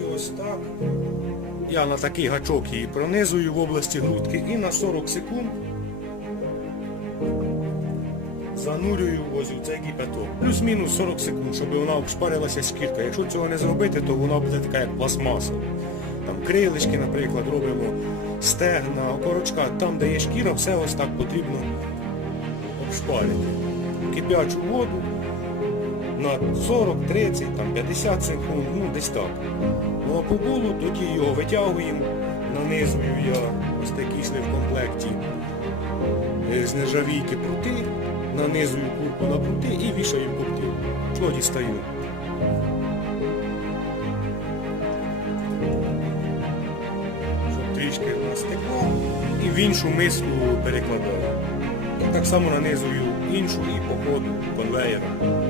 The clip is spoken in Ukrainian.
І ось так. Я на такий гачок її пронизую в області грудки і на 40 секунд занурюю ось у цей кипяток. Плюс-мінус 40 секунд, щоб вона обшпарилася шкірка. Якщо цього не зробити, то вона буде така як пластмаса. Там крилишки, наприклад, робимо стегна, окорочка, там, де є шкіра, все ось так потрібно обшпарити. Кип'ячу воду на 40, 30, там 50 секунд, ну десь так. Ну а по булу тоді його витягуємо, нанизую я ось такі йшли в комплекті е, з нержавійки прути, нанизую курку на прути і вішаю коптил. Що дістаю. Щоб трішки настекло і в іншу миску перекладаю. І так само нанизую іншу і по ходу конвеєром.